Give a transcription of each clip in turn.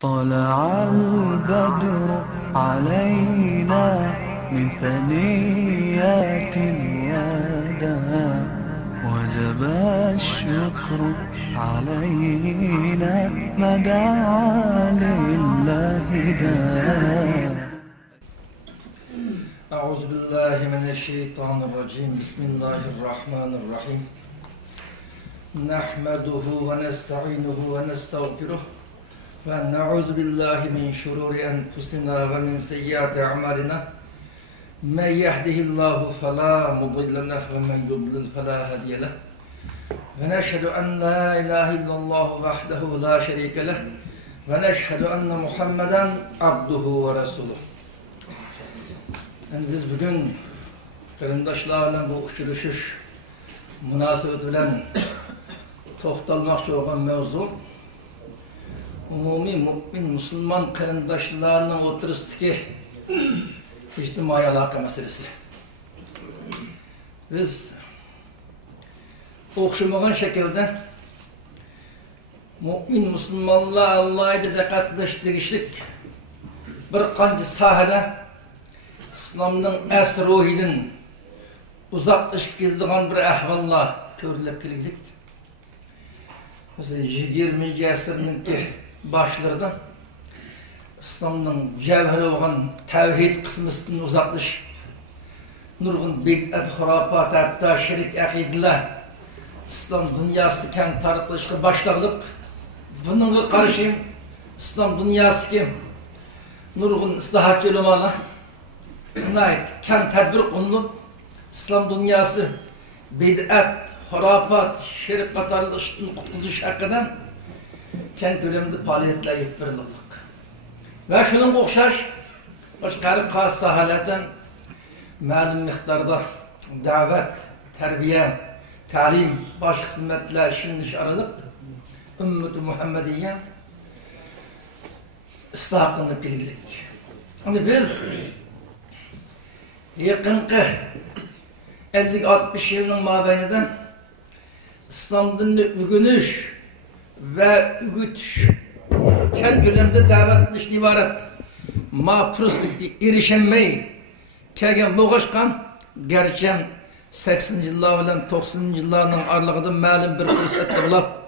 طلع البدر علينا من ثنيات الوداع وجب الشكر علينا ما دعا لله داع. أعوذ بالله من الشيطان الرجيم. بسم الله الرحمن الرحيم. نحمده ونستعينه ونستغفره ونعوذ بالله من شرور أنفسنا ومن سيئات أعمالنا. من يهده الله فلا مضل له ومن يضلل فلا هادي له. ونشهد أن لا إله إلا الله وحده لا شريك له ونشهد أن محمدا عبده ورسوله. Yani biz bugün kardeşlerle bu uçuruşuş münasebetiyle toxtalmakçı olan mevzu umumi mümin Müslüman kardeşlerinin oturustaki ictimai alaka meselesi. Biz okşamagan şekilde mümin Müslümanlar Allah'a diqqatleştirişlik bir qancha sahada İslam'ın əsr ruhidən uzaqlaşıb geldiğin bir əhvallar görülüb geldik. Mesela 20. əsrindeki başlardan İslam'ın cevheri olan tevhid kısmından uzaqlaşıb nurgun bid'at, hurafat, hatta şirik aqideler İslam dünyasında keng tarqalışqa başlanıb. Bununla qarşı İslam dünyasındaki nurgun islahatçı ulamalar keng tedbir qılınıb, İslam dünyası bid'at, hurafat, şirik qatarlı işten qutuluş haqqında keng ko'lamda faaliyetler yetkirildik. Ve şunun o'xshash boshqa qaysi sohalardan ma'lum miqdorda da'vat, tarbiya, ta'lim, boshqa xizmatlar ishinish oraliq ummati Muhammadiyya isloh qilinib keldik. Endi biz yakınki 50-60 yılının mabeyninden İslam dinini ügünüş ve ügütüş kent kölemde davet edilişini ibaret mağfırıslıkta erişenmeyi kelgen boğaşkan gerçekten 80 yıllar ile 90 yıllarının aralığında malum bir fırsat bulap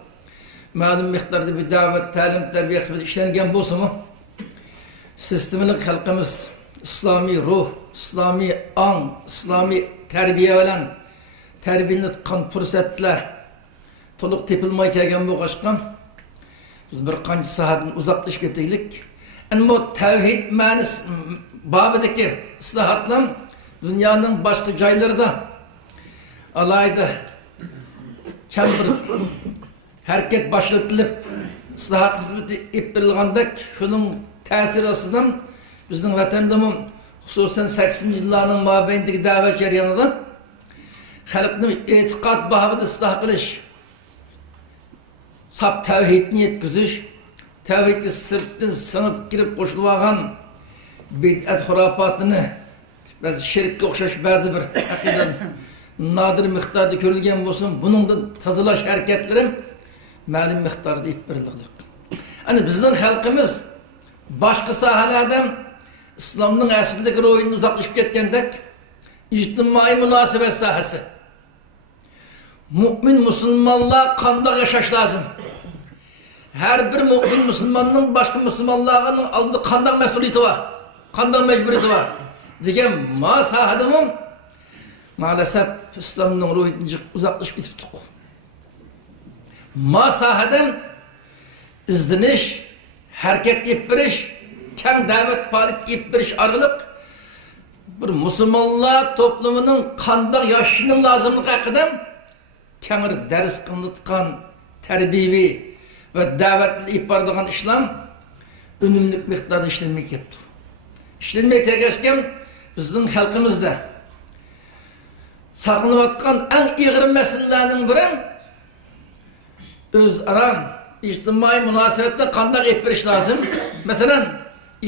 malum miktarda bir davet, talim, terbiye kısmeti işlengen bolsa mı sisteminin halkımız İslami ruh, İslami an, İslami terbiye bilen terbiyeni tutkan fırsatla toluq tepilmay kelgen boğaşkan biz bir qancha saatdan uzaqlaşıp ketdik. Ama tevhid ma'nisi babidagi islohotlar dunyoning boshqa joylarida alayda kam bir harakat başlatilib islohot xizmati olib berilgandek shuning ta'siri ostidan bizning vatanda xususan 80 yillarning mabeyindagi da'vat jarayonida xalqni e'tiqod babida isloh qilish, sap tevhidni yetkizish, tevhidga sirtdan singib kirib qo'shilib olgan bid'at xurafatini ba'zi shirkka o'xshash ba'zi bir aqidan nadir miqdorda ko'rilgan bo'lsin, buningdan tozalash harakatlari ma'lum miqdorda olib berildi. Ana bizning xalqimiz boshqa sohalardan İslam'ın aslidagi ruhidan uzoqlashib ketgandek ijtimoiy munosabat sohasi. Mümin Müslümanlar qanday yashash lazım? Her bir mümin Müslümanның başqa Müslümanlarning oldida qanday mas'uliyati var? Qanday mecburiyati var? degan sohada maalesef İslam'ның ruhidan uzoqlashib ketibdik. Sohada izdinish, harakat qilib berish, keng davet faaliyet qilib berish orqali bir Müslümanlar toplumunun qanday yashashining lozimligi haqida kengir ders qilinayotgan tarbiyaviy va da'vatli olib boradigan ishlar unumli miqdorda ishlanmay kelibdi. Ishlanmay kelgachkan bizning xalqimizda saqlanayotgan eng ig'ir masalalarning biri o'zaro ijtimoiy munosabatda qanday olib berish lozim. Masalan,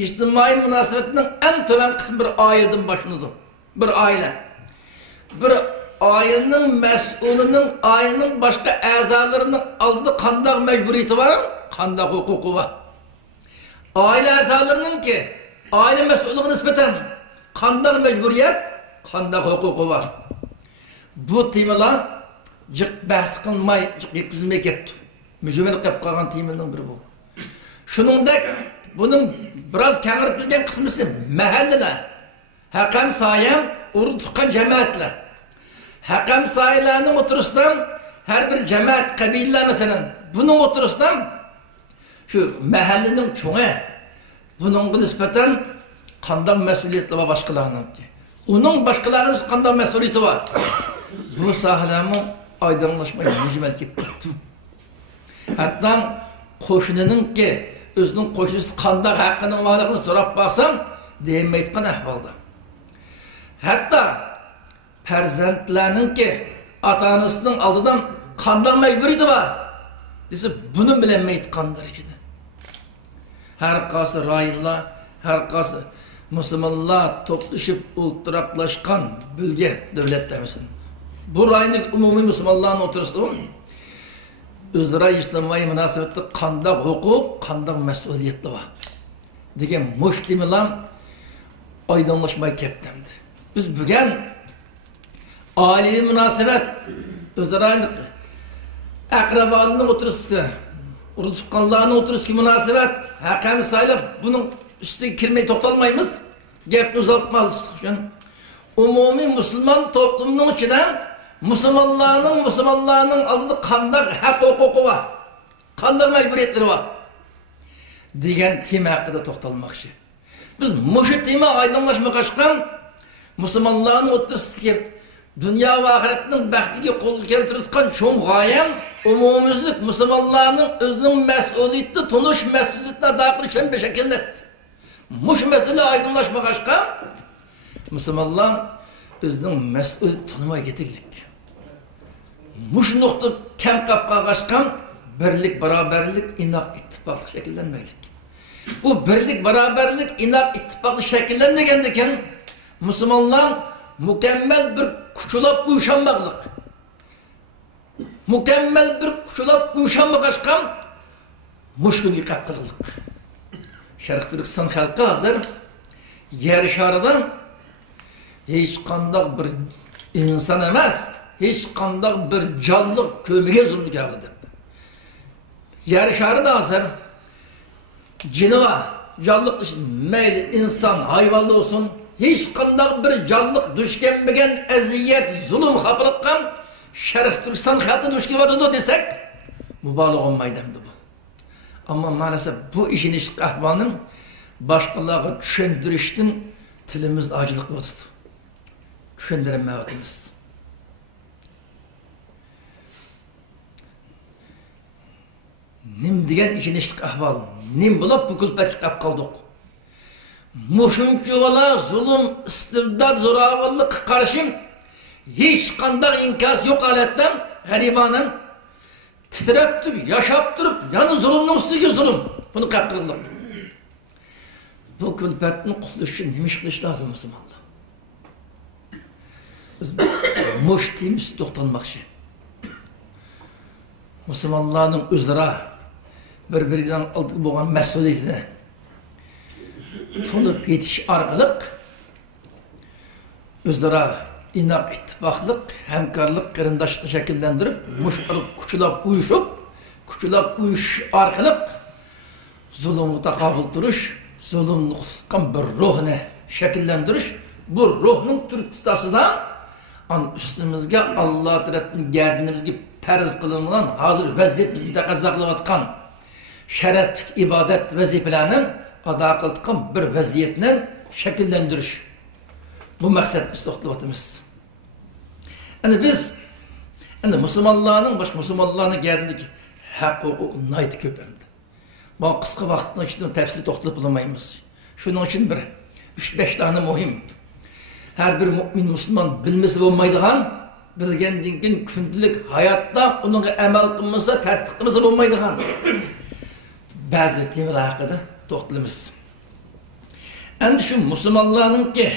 ijtimoiy munosabatning eng to'van qismi bir oiladan boshlanadi. Bir oila. Bir ailenin mesulünün ailenin başka azalarının aldığı kandak mecburiyeti var, kandak hukuku var. aile azalarının ki aile mesulluğuna nispeten qanday mecburiyet, qanday hukuku var. Bu temalar cık bahs qilmay, cık yetkizilmey kepti. Mücmel qilib qolgan temalarning biri bu. Shuningdek, bunun biraz kengaytirilgan qismisi mahallalar, haqam sayam, urug' tuqqan jamoatlar. Haqam saylarning o'tirishdan her bir cemaat, qabilalar masalan, buning o'tirishdan şu mahallaning cho'ngi buningga nisbatan qanday mas'uliyati va boshqalarniki. Uning boshqalarning qanday mas'uliyati bor. Bu sohalarni oydinlashmay mujmal kelib turibdi. Hatto qo'shnininki o'zining qo'shnisi qanday haqqini borligini so'rab baxsam, demaydigan ahvolda. Hatto farzandlarninki ota-onasining oldidan qanday majburiyati bor desa, buni bilmaydigan darajada. Har qaysi rayonlar, har qaysi musulmonlar to'plashib o'ltiraqlashgan bo'lgan davlatlarimiz. Bu rayonning umumiy musulmonlarning o'tirishida o'zaro ijtimoiy munosabatda qanday huquq, qanday mas'uliyatlar bor degan mushtimalar oydinlashmay ketdi. Biz bugun oilaviy munosabat, o'zaro aqrabolarning o'tirishida, urug' tuqqanlarning o'tirishida munosabat, haqam saylab buning üstüne kirmeye to'xtalmaymiz. Gapni uzatmaymiz uchun umumiy musulmon toplumunun içinden musulmonlarning oldida qanday haq huquqi bor, qanday majburiyatleri var degan tema haqida to'xtalmoqchi. Biz mushu tema oydinlashmag'achqan musulmonlarning o'rtasidagi dunyo va oxiratning baxtiga qo'l keltirayotgan cho'ng g'oyam umumiylik musulmonlarning o'zining mas'uliyatini tunish mas'uliyatini ado qilishdan shakllanadi. Mush mesele aydınlaşmag'achqan musulmonlar o'zining mas'uliyatini tanimay ketdik. Mush nuqta kam qolib qolg'achqan birlik, barobarlik, inoq ittifoq shakllanmaydi. Bu birlik, barobarlik, inoq ittifoq shakllanmagandan keyin musulmonlar mükemmel bir kuchulab uyuşanmaqliq. Mükemmel bir kuchulab uyuşanmag'achqan mushkulga qolib qoldik. Şarkı Türkistan halkı hazır yer şarıdan hiç qanday bir insan emas, hiç qanday bir canlı kömüge zulmü geldi. Yer şarıda hazır cinva, canlılık için meyli insan, hayvanlı olsun, hiç qanday bir canlılık düşkenmegen eziyet, zulüm kapılıkkan Şarkı Türkistan halkı düşkülüyordu desek mübalağa olmaydı bu. Ama maalesef bu işin ahvanın başkalarına düşündürüştün tilimizde acılık bozdu. Düşündüremeyordunuz. Nim degan işin ahval, nim bulab bu külpetlik qap kaldık. Muşuncu ola zulüm, istibdad, zoravallık karışım hiç qanday inkas yok aletten garibanın titrep durup, yaşap durup, yani zulümün üstüge zulüm. Bunu kaptırıldık. Bu külpetin kurtuluş için neymiş kılış lazım Müslümanlar? Biz muştimiz to'xtalmoqchi. Müslümanların özlere birbirinden aldık bo'lgan mas'uliyatini tunib yetish orqali özlere inoq ittifoqlik, hamkorlik, qarindoshlikni shakllantirib, mushqilib kuchulab uyush orqali zulmga taqobil turish, zulmni tutgan bir ruhni shakllantirish, bu ruhning turkistasida an üstümüzge Allah tarafından gardinimizga farz qilingan hozir vaziyatimizni taqozo qilayotgan shariat ibodat vazifalarini ado qilayotgan bir vaziyatni shakllantirish. Bu maqsad istoqlayotimiz. Yani biz musulmonlarning boshqa musulmonlarning gardindagi haq huquq nayt ko'pamdi. Bu qisqa vaqtning ichida tafsil to'xtalib bo'lmaymiz. Shuning uchun bir 3-5 tane muhim. Her bir mümin Müslüman bilmesi bo'lmaydigan, bilgandan keyin kunlik hayotda uning amal qilmasa, tatbiq qilmasa bo'lmaydigan ba'zi temalar haqida to'xtalamiz. Endi shu musulmonlarningki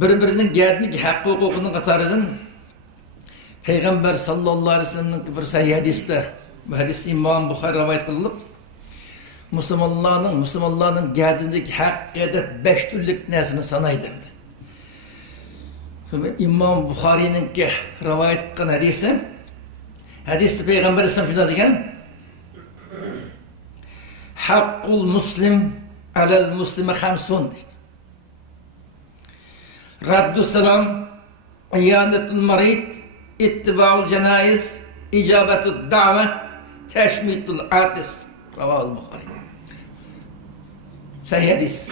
bir-birining gardindagi haq huquqining qatoridan Peygamber sallallahu aleyhi ve sellem'nin bir sahih hadisde, bu hadisde İmam Buxari rivayet kılınıp, Müslümanların geldiğindeki hakkı edip 5 türlük nesini sanaydı. İmam Bukhari'nin ki rivayet ettiğin hadiste Peygamber Aleyhisselam şuna degen hakkul muslim alel muslime hamsun deydi. Raddu selam, iyadetul marid, ittiba'ul cenaiz, icabetul da've, teşmitul atis. Ravahul Bukhari. Sahih hadis.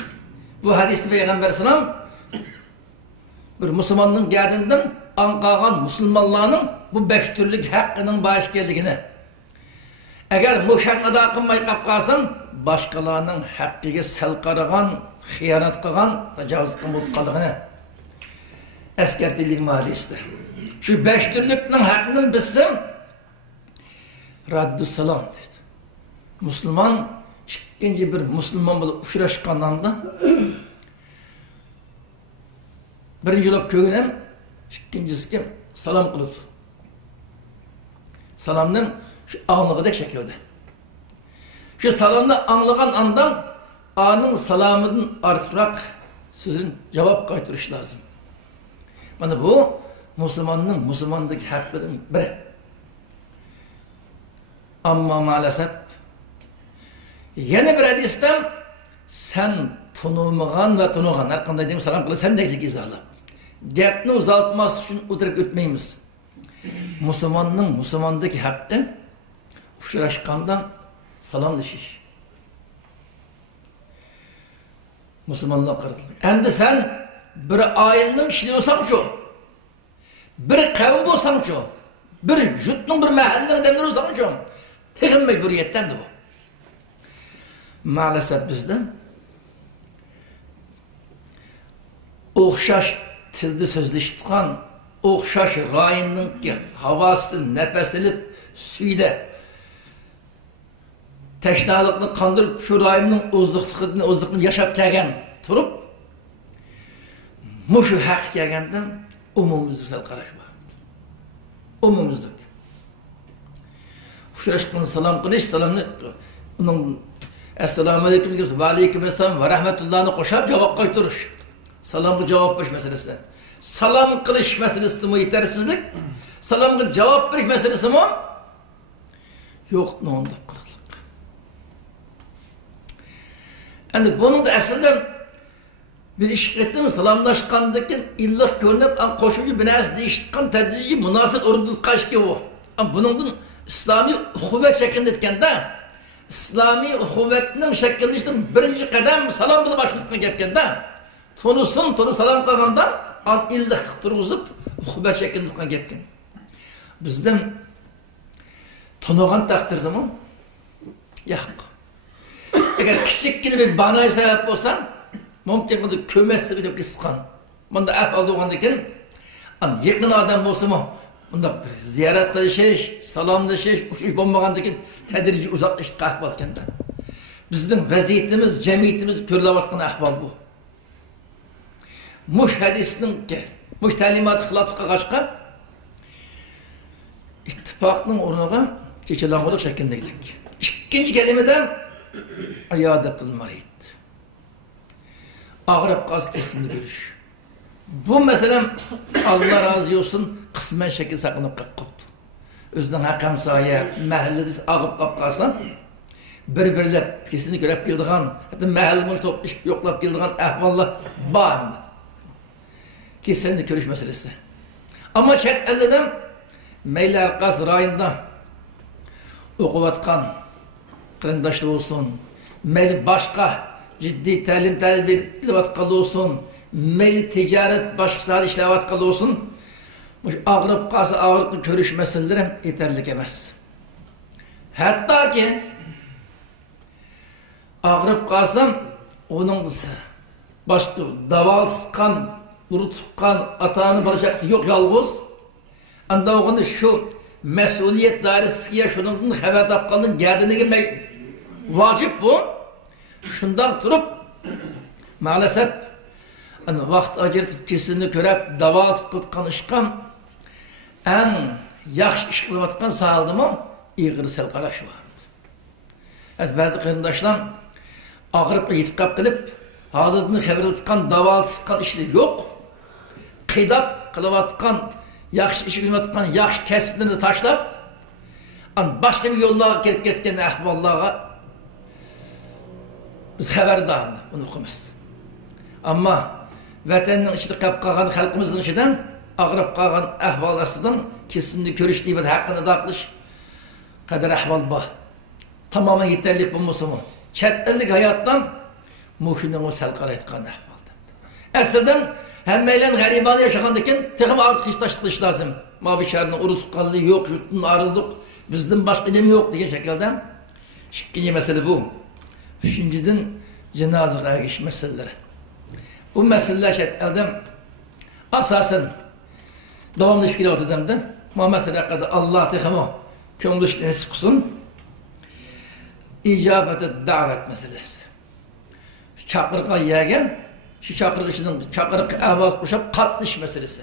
Bu hadiste Peygamber Aleyhisselam bir Müslümanın geldiğinden anqagan Müslümanlarının bu 5 türlük hakkının baş geldiğini. Eğer bu şakada kılmay kapqasan, başkalarının hakkıga sel qaragan, xiyanat qilgan, tajavuz qilib qaldığını eskertildiğim hadiste. Şu 5 türlüknin hakkının bizim raddu salam dedi. Müslüman, ikinci bir Müslüman bulup uçraşkandan birinci olap köyünem, ikincisi kim? Salam kılıdı. Salamdan şu anlıqıdek şekilde. Şu salamda anlığan andan anın salamının artırak sizin cevap kaytırış lazım. Bana bu Müslümandaki hakkının biri. Ama maalesef yeni bir hadisten sen tunulmağan ve tunuğan hakkında dediğim salam kılı sen deylik izahla. Gepni uzaltması için oturup ötmeyimiz. Müslümandaki hakkı uçraşkandan salamlaşış. Müslümanlar kırılır. Hem de sen bir ailenin kişiliği olsan şu, bir kavim olsan şu, bir jutun bir mahallenin demir olsan şu, tekin mecburiyetten de bu. Maalesef bizde o'xshash tilda so'zlashgan, o'xshash rayonninki havosini nafaslanib suyda tashnalikni qondirib shu rayonning o'zliqni yashab kelgan turib mushu haq kelganda umumimizga sal qarash bor. Umumimizlik. Uchrashqani salom qilish, salomni uning assalomu alaykum degan, va alaykum assalom va rahmatullohni qo'shib javob qaytarish. Salamga javob berish masalasi. Salam qilish masalasi mi yetersizlik? Salamga javob berish masalasi mi? Yo'q, no'ndab qiliqlik. Endi bunun da aslında bir iş ettim, salamlaşkandan keyin illiq ko'rinib, qo'shuvchi binasi deyishgan tadrijiy munosib o'rindiq qashki bu. Buningdan islomiy uxuvat shaklida etkanda, islomiy uxuvatning shakllanishida birinchi qadam salom bilan boshlanib ketganda, tunu salam qilganda illiq turg'izib uxuvat shaklida ketgan. Bizdan tunugan taqdirdami? Yo'q. Eğer kichikkina bir banay sebep olsa, mümkün bunu kömesi bile kıskan. Bunda ahval doğandan keyin, yakın adam olsa mı, bunda ziyaret kılışış, salamlaşış, uçuş bombagandan keyin tedrici uzaklaştık ahval kenda. Bizden vaziyetimiz, cemiyetimiz körülevatkan ahval bu. Muş hadisinin ki, muş talimatı xilaflıqa qaşqa, ittifaqның ornuğa çeçelağılık şeklindelik. İkinci kelimeden iyadetul marid. Ağrıp gaz kesinlikle görüş. Bu mesela Allah razı olsun kısmen şekil sakınıp kaptı. Özden hakam sahaya mahallede ağıp kapkasan bir-birlep kesinlikle görüp geldiğin, hatta mahallede toplaşıp yoklap geldiğin ahvallar bağımda. Kesinlikle görüş meselesi. Ama çet elden meyler gaz rayında okuvatkan kırındaşlı olsun, meyli başka ciddi talim bilevatkalı olsun, meyli ticaret başka saat işlevatkalı olsun, ağırıp kalsa ağırlıklı görüş meseleleri yeterlik emez. Hatta ki ağırıp kalsam onun başka daval sıkan, uru tutkan, atağını baracak yok yalnız. Anda oğunu şu mesuliyet dairesiye şunun haber tapkanın geldiğine vacip bu. Şundan durup maalesef vaqt ajratib kesinlikle körep daval tutkan işkan en yaxşı iş kılıvatkan sağaldımı iğri sel qaraş var. Bazı qarindoshlar og'rib yetib qilib, hozirni xabar tutgan, davolsizgan ishlar yo'q. Qidab qilayotgan, yaxshi ish qilayotgan, yaxshi kasblarni tashlab, boshqa bir yo'llarga kirib ketgan ahvollarga biz xabardormiz, buni o'qimiz. Ammo vatanning ichida qolib qolgan xalqimizning ichidan og'rib qolgan ahvol ostidan kesinlikle ko'rishni bir haqqini ado qilish qadar ahvol bor. Tamamen yeterli bo'lmasa mu? Chet ellik hayotdan mushundan o sal qarayotgan ahvolda. Aslida hammaylar g'aribona yashagandan keyin texim ortiq hisoblashtish lozim. Mabisharni urutib qoldi, yo'q, yurtdan ayrıldık. Bizden başka ilim yok degan shaklda. İkinci mesele bu. Üçüncüden cenaze ergiş meseleleri. Bu meseleler chet elda asasen davamlı iş kilovatidamda. Bu mesele hakkında Allah texim ko'ngilishni nasib qilsin. İcabete davet meselesi. Chaqirgan yerga, şu chaqiriq ichidan chaqiriq ovoz qo'shib qatnash meselesi.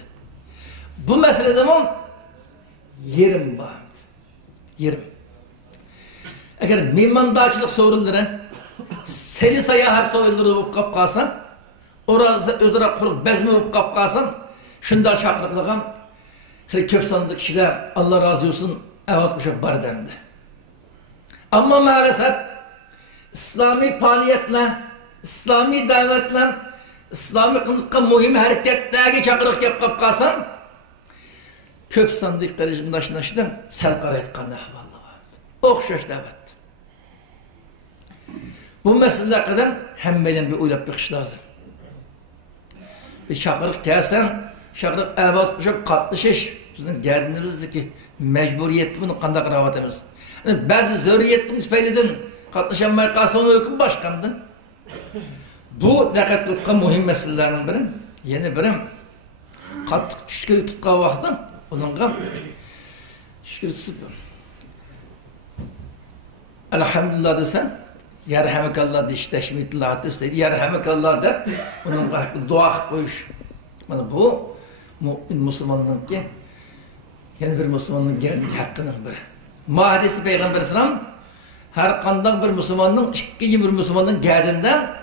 Bu meselede mi? Yerim bor. Yerim. Eğer mehmondorchilik so'rinlari, seli sayohat so'rinlari bo'lib qolib qolsa, orası o'zaro quruq bezmi bo'lib qolib qolsa, shunda chaqiriqlarga ko'p sonli kishilar Allah razı olsun ovoz qo'shib bordamdi. Ama maalesef İslami faaliyetler, İslami davetler, İslami kılıkka mühim hareketlerge çakırık yapıp kalsam, köp sandık derecinde aşınaşıdan sel qaraytkan ahvallı var. Okşaş davet. Bu meseleler kadar hemmeden bir uylap bakış lazım. Bir çakırık gelsen, çakırık avaz kuşup katlaşış, bizim geldiğimizdeki mecburiyeti bunu kandak ravatımız. Yani bazı zörriyetimiz peyliden katlaşanmaya kalsa onu hüküm başkandı. Bu dikkat tutkan mühim meselelerin biri. Yeni birim. Kattık şükür tutkan vakti. Onunla şükür tutup elhamdülillah desen yerhamekallah dişteşmitullah deseydi yerhamekallah de onunla dua koyuş. Yani bu Müslümanlığın ki yeni bir Müslümanlığın geldiği hakkının biri. Hadis'te Peygamber Aleyhisselam her kandan bir Müslümanın, ikinci bir Müslümanın geldiğinden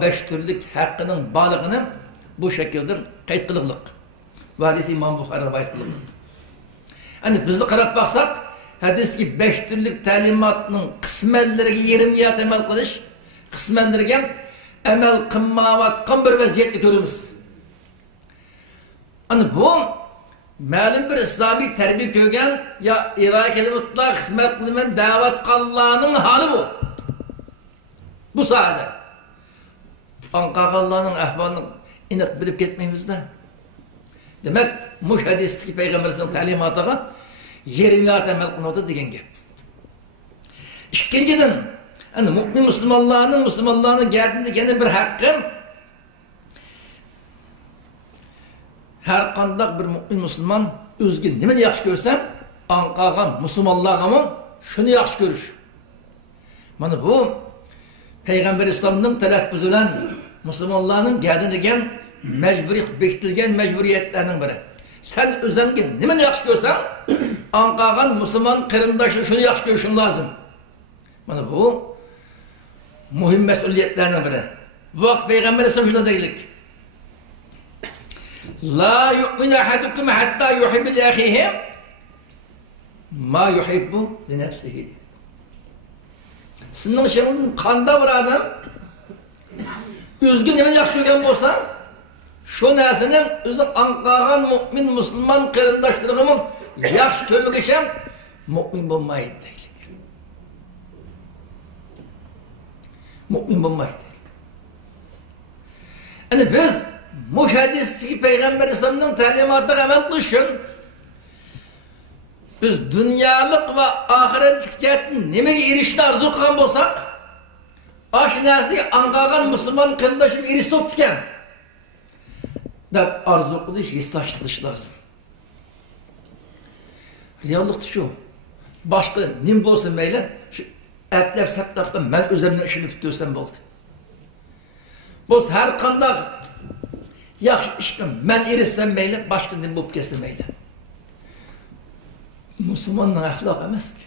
beş türlük hakkının balığını bu şekilde kayıt kılıklık. Bu hadisi İmam Bukhari rivayet kılıklık. Yani biz de karab baksak, hadisteki beş türlük talimatının kısmenlerine yerimiyat emel kılış, kısmenlerine emel kımmavatkan bir vaziyetli görürüz. Yani bu malum bir İslami terbiye köken ya irakeli mutlak kısmet kılmen davet kallanın hali bu. Bu sahada. Anqaqallanın ahvalını inik bilip ketmeyimiz de. Demek muş hadisteki Peygamberimizin talimatıga yerimiyat emel kılmadı degen gep. İkinciden, yani mu'min Müslümanlarının geldiğinde gene bir hakkı her kandak bir mümin Müslüman özgün nimeni yaxşı görsem anqagan Müslümanlarımın şunu yaxşı görüş. Mana bu Peygamber İslam'ın telaffuz olan Müslümanların geldiğinden mecburi bekletilgen mecburiyetlerinin biri. Sen özengin nimeni yaxşı görsen anqagan Müslüman kırındaşı şunu yaxşı görüşün lazım. Mana bu mühim mesuliyetlerinin biri. Bu vakit Peygamber İslam şuna dedik. La yu'minu ahadukum hatta yuhibbu li akhihi ma yuhibbu li nefsihi. Sizin işinin kanda bir adam üzgün hemen yaxşı görgen bolsa şu narsani o'zi anqagan mu'min Müslüman qarindoshlarımın yaxşı kömөгüşem mu'min bo'lmaydi deylik. Mu'min bo'lmaydi. Yani biz muhadistiki Peygamber İslam'ın talimatına amel kılışın biz dünyalık ve ahiretlik cihetin nemege erişine arzu kılan bolsak aşinası anqagan Müslüman kındaşın erişi toptuken da arzu kılış, istaş kılış lazım. Reallık şu. Başka nim bolsa meyle şu etlep saklapta ben özlemden işini tutuyorsam oldu. Bu her kandak yaxşı işkim, ben erişsem meyle, başka nim bulup kestim meyle. Müslümanın ahlak emez ki.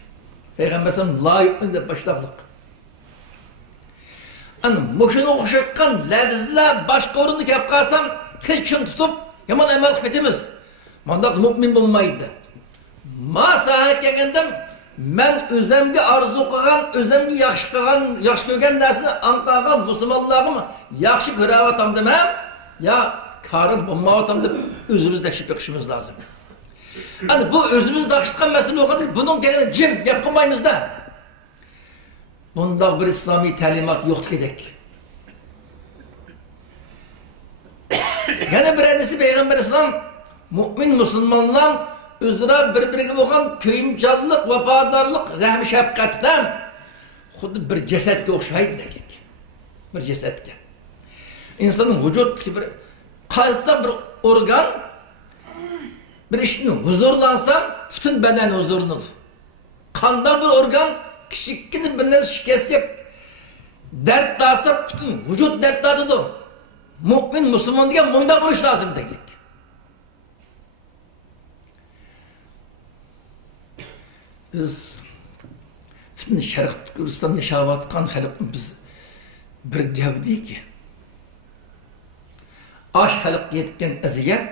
Peygamber sallam la yu'min de başlaqlık. Ana moşunu oxşatqan lafzlar başqa o'rinda kelib qolsam, hech ching tutib, yomon amal qilib ketamiz. Mandaq mu'min bo'lmaydi. Ma sahat kelgandim, men o'zimga orzu qilgan, o'zimga yaxshi qilgan, yaxshi ko'rgan narsani anqagan musulmonlarga yaxshi ko'rayotam demam, ya karım bo'lmayotam deb o'zimizda tekshirib chiqishimiz lozim. Ana bu o'zimizda tekshirgan masala o'qadi, buning kelini jim gap qilmaymizda. Bunda bir İslami talimat yoktu gedek. Yani bir hadisi Peygamber İslam, mümin Müslümanlar özüra birbirine bakan köyümcallık, vafadarlık, rahmi şefkatten xuddi bir cesetke okşaydı dedik. Bir cesetke. İnsanın vücut bir qaysı bir organ bir işini huzurlansa bütün beden huzurlanır. Kanda bir organ kichikgina bir narsa shikast yeb dard tasib butun vujud dard tatidi. Mu'min musulmon degan mo'ynda bo'lish lozim dedik. Biz butun Sharq Turkistonda yashayotgan xalqimiz biz bir gavdiki. Ash xalqqa yetgan aziyat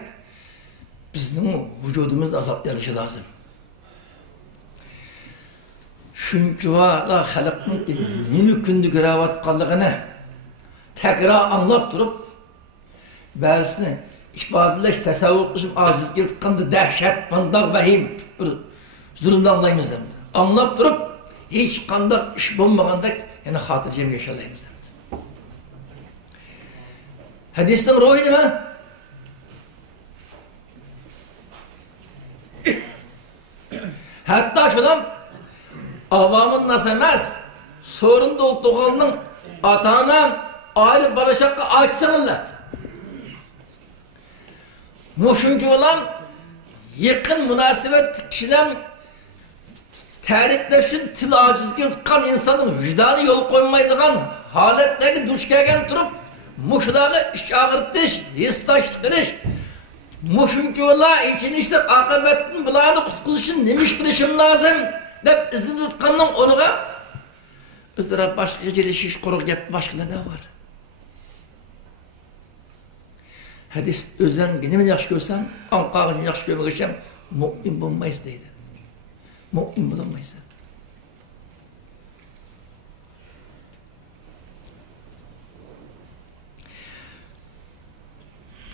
bizning vujudimiz azoblanışı lozim. Şunçuvala xalqning nima kunni ko'rayotganligini tekrar anlab turib, ba'zisini ifodalash, tasavvur qilishim ojiz kelib dahshat, bundoq vahim bir zulmni anlaymiz endi. Anlab turib, hech qanday ish bo'lmagandek yana xotirjam yashaymiz endi. Hadisning ruhi nima? Hatta şundan avamın nasıl emez, sorun dolduğunun atanan aile barışakka açsınlar. Muşuncu olan yakın münasebet kişiden tarifleşin til acizliğini tutkan insanın vicdanı yol koymaydıgan haletteki duş gelgen durup muşudağı iş ağırtış, istaş sıkılış muşuncu olan için işte akıbetin bulanı kutkuluşun nemiş kılışım lazım dep izni tutkanın onuğa ızdırap başka geceli şiş koruk yap başka ne var? Hadis özden nemin yaxşı görsem, anqağın yaxşı görmek için mu'min bulmayız deydi. Mu'min bulamayız.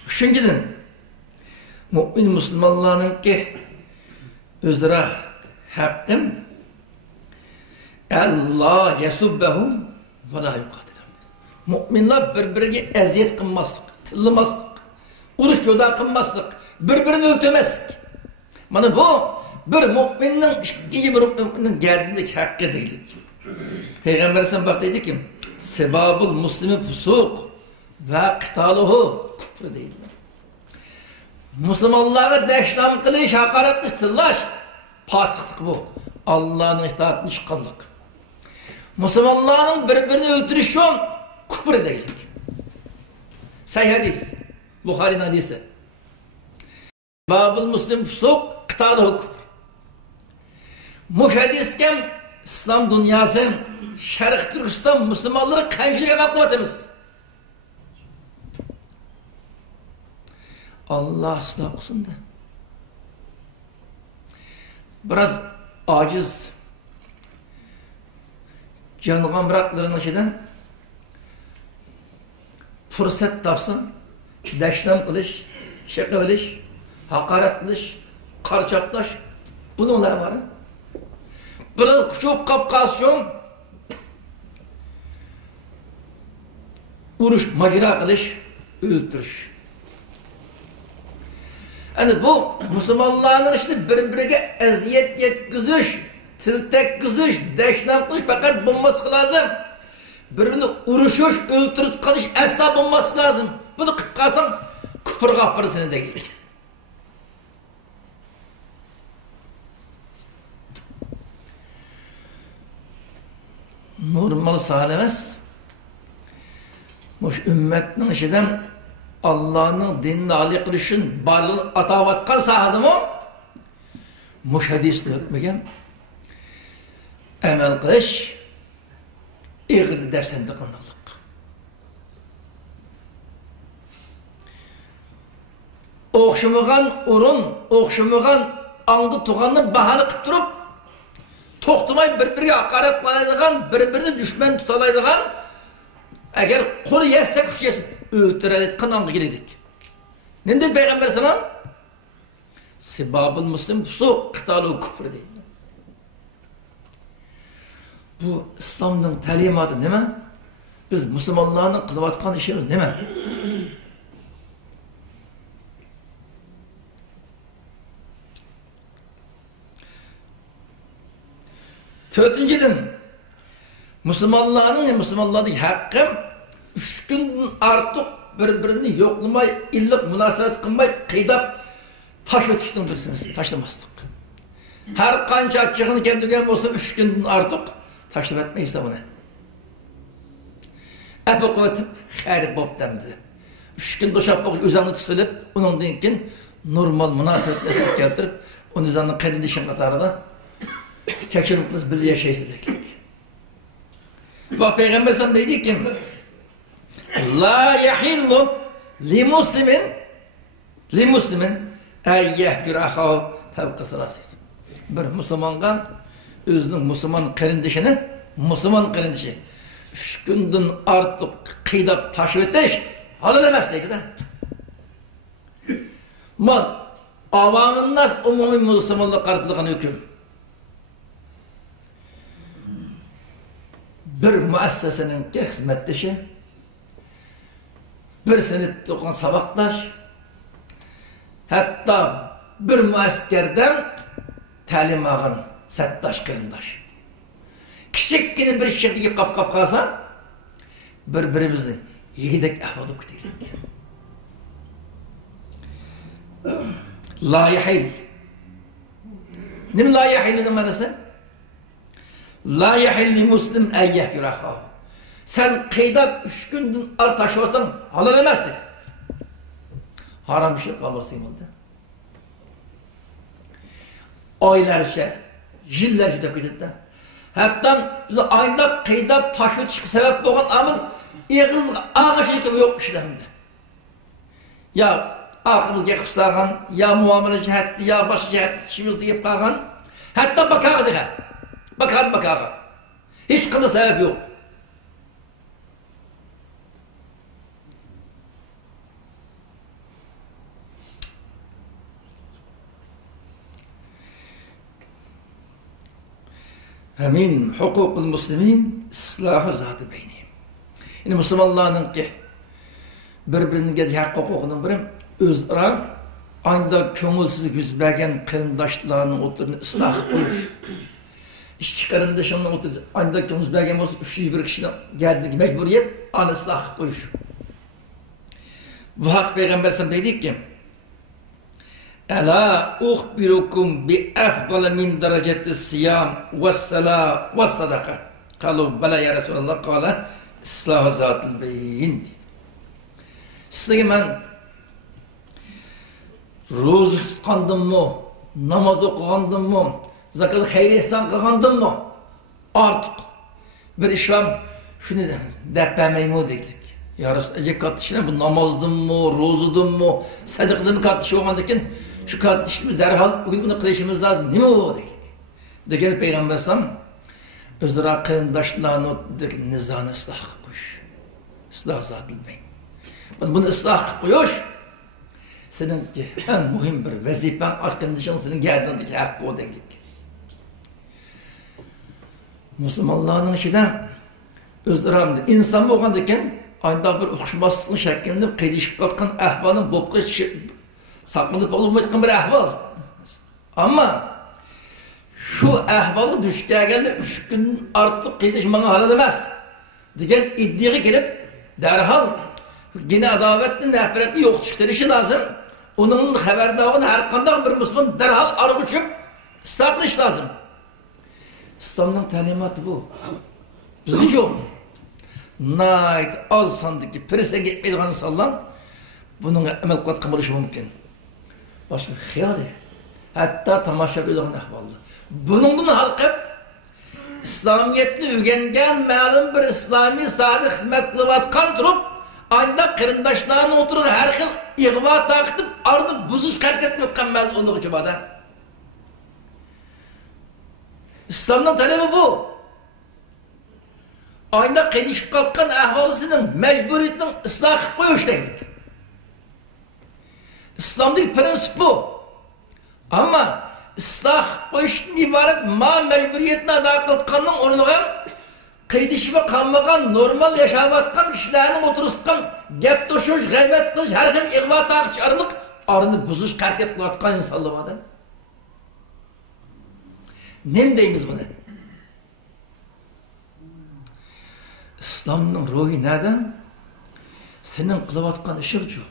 Üçüncüden mu'min Müslümanlarının ki özlere hakkım Allah yesubbehum ve la yuqatilahum. Müminler birbirine eziyet kılmazlık, tıllamazlık, uruş yoda kılmazlık, birbirini öldürmezlik. Bana bu bir müminin ikinci bir müminin geldiğindeki hakkı değildir. Peygamber sen bak dedi ki sebabul muslimi fusuk ve kıtaluhu küfür değildir. Müslümanlara deşlam kılış, hakaretli tıllaş, pasıklık bu. Allah'ın itaatini çıkarlık. Müslümanların birbirini öldürüşü küfür edeylik. Sahih hadis, Bukhari'nin hadisi. Babul Müslim fusuk, kıtalıhu küfür. Muş hadisken İslam dünyası, Şarkı Türkistan Müslümanları kançılığa bakmavatımız. Allah ıslah olsun da. Biraz aciz, canıgan bıraklarının şeyden fırsat tapsın, deşlem kılış, şaka kılış, hakaret kılış, karçaklaş, bununla var. Biraz küçük kapkasyon, uruş, macera kılış, öldürüş. Yani bu Müslümanların işte birbirine eziyet yetkizüş, tiltek kızış, deşlem kılış fakat bulması lazım. Birbirini uruşuş, öldürüp kalış asla bulması lazım. Bunu kıtkarsan küfür kapırı seni değil. Normal sahalemez. Muş ümmetinin işiden Allah'ın dinini âli kılışın varlığını atavatkan sahadı mı? Muş hadisle hükmügen emel kılış, İğirli dersende kılınırlık. o'xshamagan o'rin, o'xshamagan аңды туғанны bahane qilib turib, to'xtamay bir-biriga haqorat qiladigan, bir-birini dushman tutalaydigan, agar qo'li yetsa kuch yetsa o'ltiradigan аңga keldik. Nima dedi Payg'ambar sallam? Sibabul muslim fusuq, qitalu kufr deydi. Bu İslamning ta'limoti nima? Biz musulmonlarning qilayotgan ishimiz nima? Dördüncüden, Müslümanların hakkı 3 günden artık birbirini yoklamay, illik münasebet kılmay, kıydap taş ötüştün birisimiz, taşlamazdık. Her kanca açığını kendine olsa 3 günden artık taşlam etmeyiz bunu. Epi kuvvetip, harip bop demdi. 3 gün doşap bakıp, üzerine tutulup, onun dinkin normal münasebet neslik geldirip, onun üzerine kardeşim katarına keçirimiz birlikte yaşayacaktık. Bak Peygamber sen dedi ki La yahillu li muslimin eyyehgür ahav fevka sırasıydı. Bir Müslümangan özünün Müslüman kardeşi 3 günden artık kıydap taşıp etmiş halal emez deydi de. Mal avamın nas umumi Müslümanlık kartılığına hüküm. Bir müessesenin hizmetçisi, bir sınıfta okuyan sabaktaş, hatta bir müeskerden talim ağın, septaş kırındaş. Küçükkene bir şekilde kap kalsa, birbirimizni yegidek ahvadıp gidelim. La yahil. Nim la yahil'in manası? La yahilli muslim eyyeh yuraha. Sen kıydak 3 günden taşı olsan halal emez dedi. Haram bir şey kalırsın bunda. Aylarca, yıllarca dökülür de. Hatta ayda kıydak taş ötüşü sebep olan amın eğiz ağaçlık yok işlemde. Ya aklımızga kıpsağın, ya muamele cihetli, ya başı cihetli işimizde yap kalgan. Hatta bakar diye. Bakar. Hiç kılı sebep yok. Min hukukul muslimin ıslahı zatı beyniyim. Yani Müslümanların ki birbirinin geldiği hakkı hukukunun biri özara aynı köngülsüzlük yüz bergen kırındaşlarının oturunu ıslah koyuş. İşçi karındaşının oturunu aynı köngülsüz bergen olsa 301 kişinin geldiği mecburiyet an ıslah koyuş. Bu hak Peygamber sen dedi ki Ela uhbirukum bi afdal min dereceti siyam ve sala ve sadaka. Kalu bela ya Resulallah kâle ıslah zatul beyin dedi. Sizlere ben ro'za tutqandim mı, namaz o'qigandim mı, zakat xayriya ihson qilgandim mı? Artık bir iş var, şunu deb bermaymi dedik. Ya Resul, acaba katta işine bu namazdım mı, ro'zadım mı, sadiqdim katta iş olgandan keyin şu katta işimiz derhal bugün bunu qilishimiz lazım. Nima bu dedik. Degan Peygamber sallam o'zaro qarindoshlarni nizoni isloh qilib qo'yish. Isloh zotil beyn. Bunu ıslah koyuş, senin en mühim bir vazifen, arkadaşın senin geldiğindeki hakkı o dedik. Müslümanların içinde özlerinde insan olgandayken aynı bir okşumasının şeklinde kıyışıp kalkan ahvalın bopkı saklanıp olmayacak bir ahval. Ama şu ahvalı düştüğe geldi 3 gün artık kıyışmanı halal demez. Diyen iddiaya gelip derhal yine adavetli, nefretli yok çıktırışı lazım. Onun haberdağını her kandan bir Müslüman derhal arı uçup saklış lazım. İslam'ın talimatı bu. Bizde çok. Nait az sandık prese gitmeydiğini sallan bunun emel kuvvet kımırışı mümkün. Başka hıyali. Hatta tamaşa edilen ahvallı. Bunun halkıp İslamiyetli ügengen malum bir İslami sadık hizmet kılıvatkan durup Ayda kırındaşlarına oturup her xil ig'vo taqitib, arını buzish harakat qilgan mas'ullik chibada. İslamning talebi bu. Ayda qilishib qolgan ahvolisining majburiyatning isloh qilib qo'yish deydi. İslamdaki prensip bu. Ama isloh qilib qo'yishdan iborat ma majburiyatni ado qilganning o'rniga qilishib qolmagan normal yashayotgan kishilarning o'tirishgan gap to'shish, g'aybat qilish, har xil ig'vo taqtish orqali arını buzish harakat qilayotgan insonlar bor. Nima deymiz buni? İslamning ruhi nada? Sening qilayotgan ishing-chu.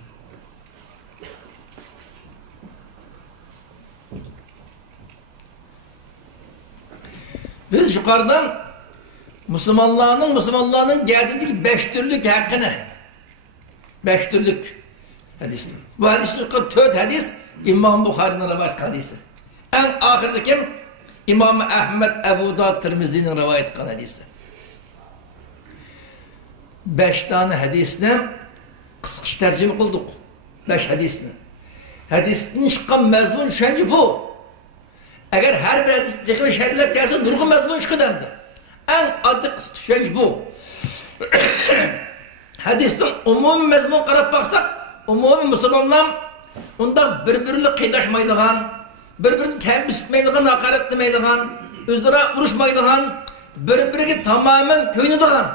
Biz yukarıdan Müslümanların geldiğindeki 5 türlük hakkını, 5 türlük hadis. Bu hadisde 4 hadis İmam Bukhari'nin rivayet hadisi. En ahırdaki İmam Ahmed Ebu Dawud Tirmizi'nin rivayet hadisi. 5 tane hadisini kısa tercüme kıldık. 5 hadisini. Hadisinin çıkan mezmun şence bu. Eğer her bir hadis tekrar şerhlep gelse nurgun mezmun çıkıdandı. En adı şence bu. Hadisinin umumi mezmun qarab baksak, umumi Müslümanlar onda birbiriyle kıydaşmaydıgan, birbirini tembisitmeydigan, hakaretlemeydigan, özlere vuruşmaydigan, birbirine tamamen köynüdigan.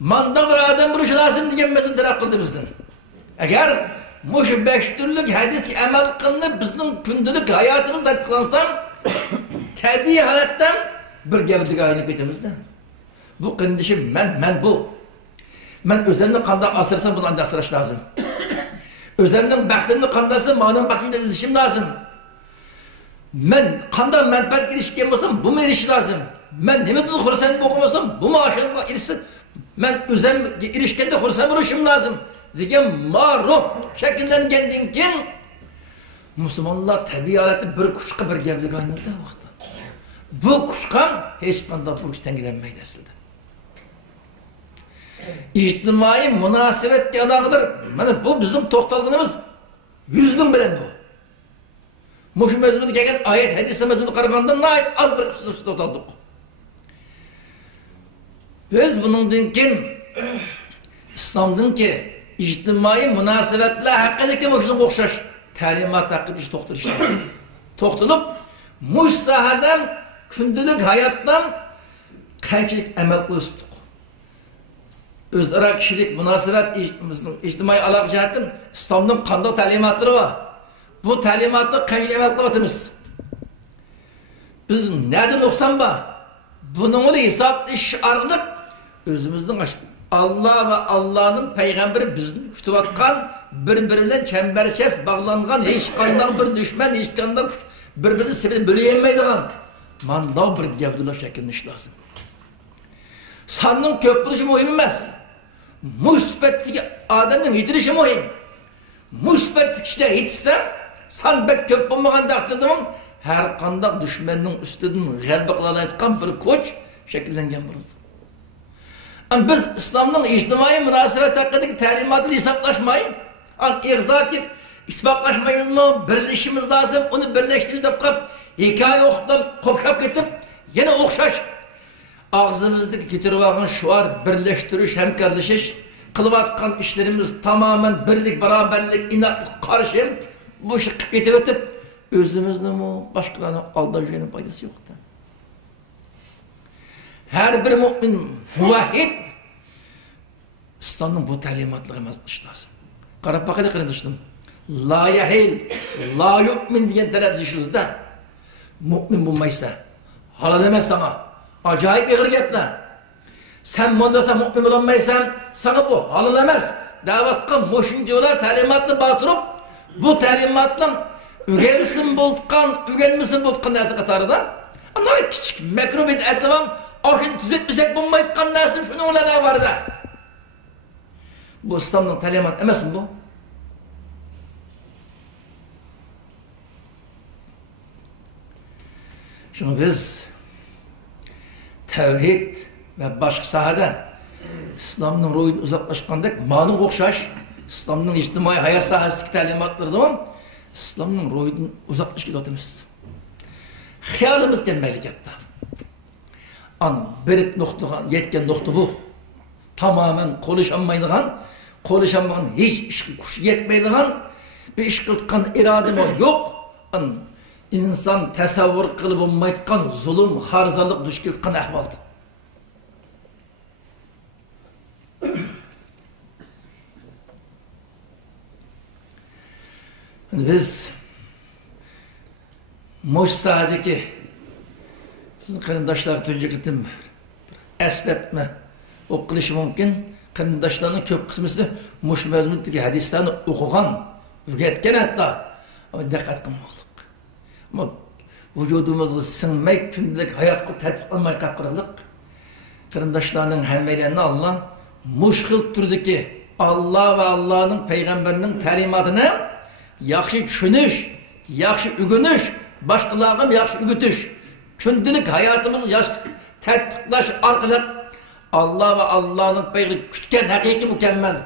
Manda bir adam vuruş lazım diye mezmun taraf kıldı bizden. Eğer Muş 5 türlük hadis emel kılınıp bizim gündelik hayatımızda kılansam tabi halattan bir gevdik aynı betimizde. Bu kındışım ben bu. Ben özelimle kanda asırsam bunu ancak asıraş lazım. Özelimle baktığımda kandarsam mağdan baktığımda izlişim lazım. Ben kanda menfaat girişken olsam bu mu erişi lazım? Ben ne tutup Hürsen'i okumasam bu mu aşağıda erişsin? Ben özelim erişkende Hürsen'i vuruşum lazım. Degen maruh şekillengendin ki Müslümanlar tabiatı bir kuşka bir gevlik aynadı vakti. Bu kuşkan hiç kanda bu kuş tengilenmeydi aslında. İçtimai münasebet yanağıdır. Yani bu bizim tohtalığımız 100.000 bilen bu. Muşu mezmunu gelen ayet, hadis mezmunu karıkandan ait az bir kısım tohtaldık. Biz bunun dinkin İslam'dın ki İçtimai münasebetler hakkındaki muşunun okşaş talimat hakkında iş tohtur işte. Tohtulup muş sahadan gündelik hayattan kançilik emel kılıştık. Özara kişilik münasebet içtimai alak cihatın İslam'ın kanda talimatları var. Bu talimatı kançilik emel kılıştığımız. Biz nereden oksan var? Bunun onu hesap iş arılık özümüzden aşkı. Allah ve Allah'ın peygamberi bizim tutuvatkan birbirinden çemberçes bağlangan hiç kandan bir düşman hiç kandan birbirini sebep böleyemeydiğen manda bir gevdula şeklinde iş lazım. Sanның köprülüşü mühim emez. Müsbetteki adamın yitirişi mühim. Müsbetteki kişiler yetişse san bek köp bulmagan dağıtırdım her kandak düşmanın üstünden galbe kılalayetken bir koç şekillengen burası. Ama biz İslam'ın içtimai münasebet hakkındaki talimatını hesaplaşmayın. İğzak edip ispatlaşmayız mı? Birleşimiz lazım. Onu birleştiririz de hikaye okup kopşap getip yine okşaş. Ağzımızdaki getirivağın şu var birleştiriş, hemkarlaşış. Kılıvatkan işlerimiz tamamen birlik, beraberlik, inatlık, karşı. Bu işi getirip özümüzde mi başkalarına aldıracağının faydası yok da. Her bir mümin, muvahhid İslam'ın bu talimatları emel kılış lazım. Qarab bakaydı kırındıştım. La yahil, la yu'min diyen talep zişildi de mümin bulmaysa, halal demez sana. Acayip bir gırgeple. Sen bundasa mümin bulunmaysan, sana bu halal demez. Davatka moşuncular talimatını batırıp, bu talimatla ügenmisin buldukkan dersi katarıda. Ama küçük mekruh bir etlemem, aşın düzeltmesek bulmaydıkkan dersim şunu öyle daha vardı. Bu İslam'ın talimat emez mi bu? Şimdi biz tevhid ve başka sahada İslamның ройын ұзақлашқандек, маның оқшаш, İslamның ijtimai hayat sahasındaki talimatları da İslamның ройын ұзақлаш кетіп отырмыз. Xiyalımız gelmeli gitti. An berip noktadan yetken nokta bu. Tamamen konuşamaydıgan, konuşamayan hiç iş kuş yetmeydigan, bir iş kıldıkan iradem yok. An insan tasavvur kılıp olmaydıgan zulüm, harzalık düş kıldıkan ahvaldı. Biz Moş sahadaki sizin kırındaşlar tüncü gittim esletme okuluş mümkün. Kırındaşlarının köp kısmısı Moş mezmunundaki hadislerini okugan, üretken hatta ama dikkat kılmalık. Ama vücudumuzda sınmayıp gündelik hayatı tatbik almayı kapkırılık. Kırındaşlarının hemmelerini Allah muşkıl türdeki Allah ve Allah'ın peygamberinin talimatını yaxşı düşünüş, yaxşı ügünüş, başkalarına yaxşı ügütüş, gündelik hayatımızı yaxşı tatbiklaş arkalık Allah ve Allah'ın peygamberi kütken hakiki mükemmel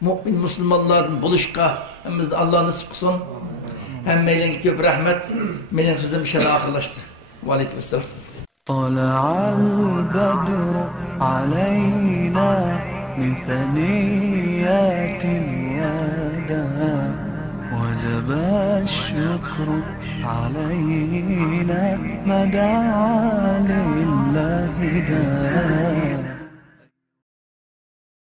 mümin Müslümanların buluşka hemimizde Allah nasip kılsın. Hem meylen köp rahmet, meylen sözüm şerre ahırlaştı. Ve aleykümselam. طلع البدر علينا من ثنيات الوداع وجب الشكر علينا ما دعا لله داع